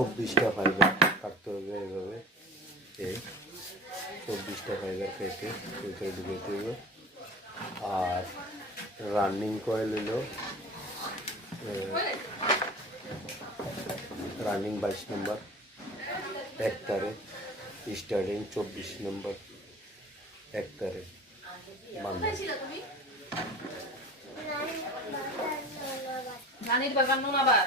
24টা fibre কাটতে হবে এইভাবে। এই 24টা ফাইবার কেটে ভিতরে ঢুকাতে হবে। আর রানিং কয়েল হলো রানিং 22 নম্বর এক তারে, স্টার্টিং 24 নম্বর এক তারে বাংলা। রানীর বাগান নোনাবাদ